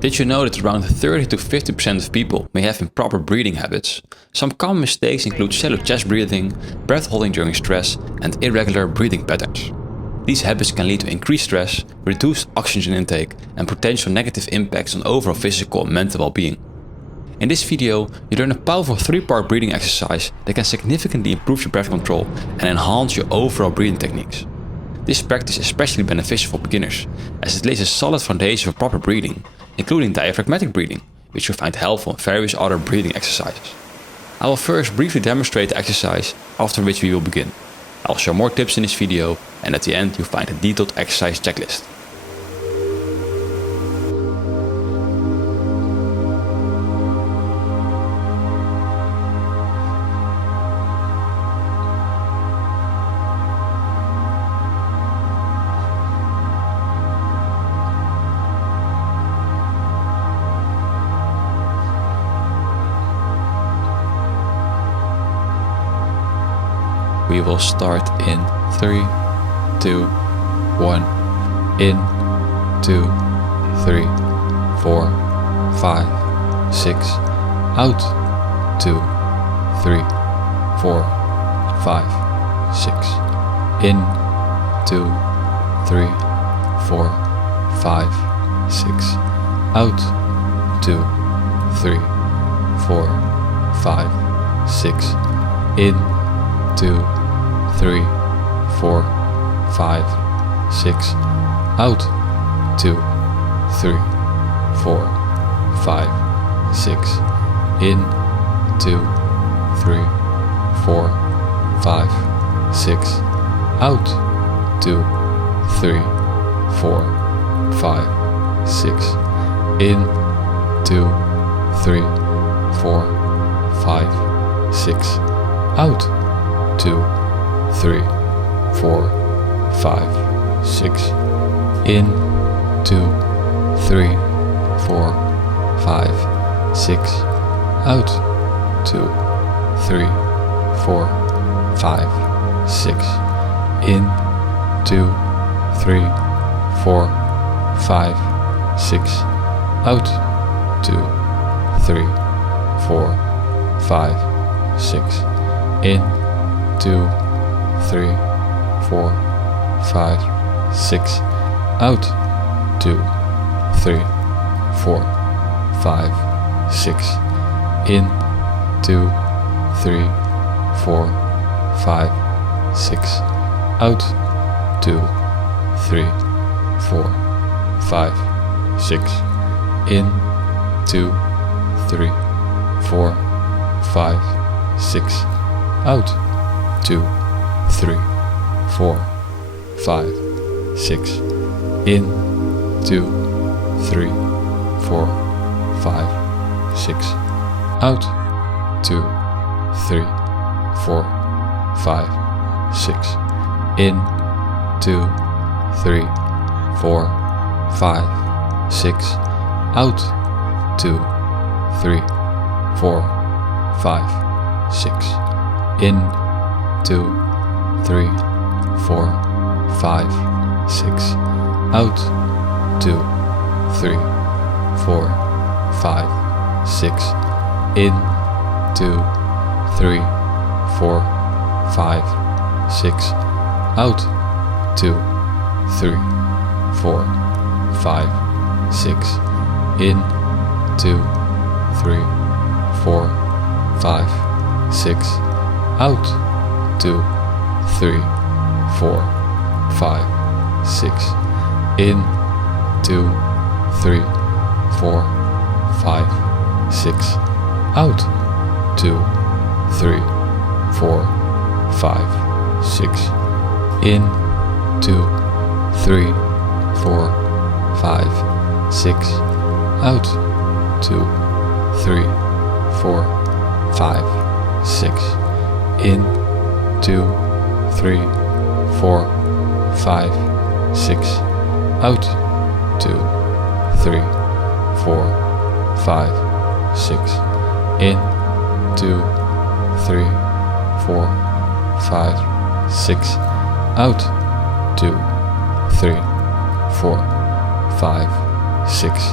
Did you know that around 30 to 50% of people may have improper breathing habits? Some common mistakes include shallow chest breathing, breath holding during stress, and irregular breathing patterns. These habits can lead to increased stress, reduced oxygen intake, and potential negative impacts on overall physical and mental well-being. In this video, you learn a powerful 3-part breathing exercise that can significantly improve your breath control and enhance your overall breathing techniques. This practice is especially beneficial for beginners, as it lays a solid foundation for proper breathing, including diaphragmatic breathing, which you'll find helpful in various other breathing exercises. I will first briefly demonstrate the exercise, after which we will begin. I will show more tips in this video, and at the end you'll find a detailed exercise checklist. We will start in 3, 2, 1, in, 2, 3, 4, 5, 6, out, 2, 3, 4, 5, 6, in, 2, 3, 4, 5, 6, out, 2, 3, 4, 5, 6, in, 2, 3, 4, 5, 6, out, 2, 3, 4, 5, 6, in, 2, 3, 4, 5, 6, out, 2, 3, 4, 5, 6, in, 2, 3, 4, 5, 6, out, 2, 3, 4, 5, 6, in, 2, 3, 4, 5, 6, out, 2, 3, 4, 5, 6, in, 2, 3, 4, 5, 6, out, 2, 3, 4, 5, 6, in, 2, 3, 4, 5, 6, out, 2, 3, 4, 5, 6, in, 2, 3, 4, 5, 6, out, 2, 3, 4, 5, 6, in, 2, 3, 4, 5, 6, out, 2, 3, 4, 5, 6, in, 2, 3, 4, 5, 6, out, 2, 3, 4, 5, 6, in, 2, 3, 4, 5, 6, out, 2, 3, 4, 5, 6, in, 2, 3, 4, 5, 6, out, 2, 3, 4, 5, 6, in, 2, 3, 4, 5, 6, out, 2, 3, 4, 5, 6, in, 2, 3, 4, 5, 6, out, 2, 3, 4, 5, 6, in, 2, 3, 4, 5, 6, out, 2, 3, 4, 5, 6, in, 2, 3, 4, 5, 6, out, 2, 3, 4, 5, 6, in, 2, 3, 4, 5, 6, out, 2, 3, 4, 5, 6, in, 2, 3, 4, 5, 6, out, 2, 3, 4, 5, 6,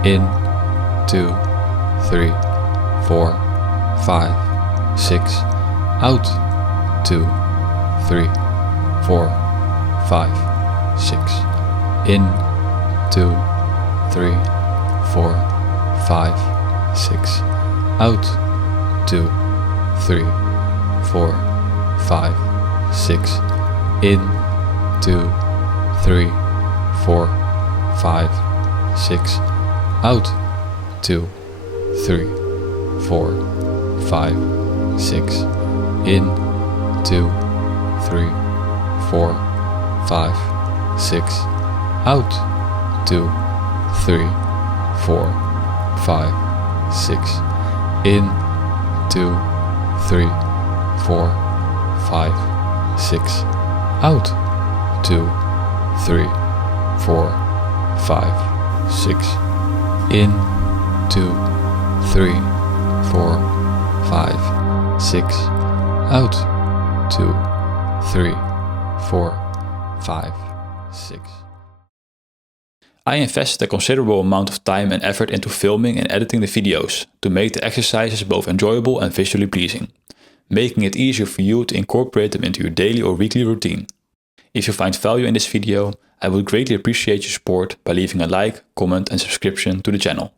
In, 2, 3, 4, 5, 6. Out, 2, 3, 4, 5, 6. In, 2, 3, 4, 5, 6. Out, 2, 3, 4, 5, 6. In, 2, 3, 4, 5, 6. Out, 2, 3, 4, 5, 6. In, 2, 3, 4, 5, 6. Out, 2, 3, 4, 5, 6. In, 2, 3, 4, 5, 6. Out, 2, 3, 4, 5, 6. In, 2, 3, 4, 5, 6. Out, 2, 3, 4, 5, 6. I invested a considerable amount of time and effort into filming and editing the videos to make the exercises both enjoyable and visually pleasing, making it easier for you to incorporate them into your daily or weekly routine. If you find value in this video, I would greatly appreciate your support by leaving a like, comment and subscription to the channel.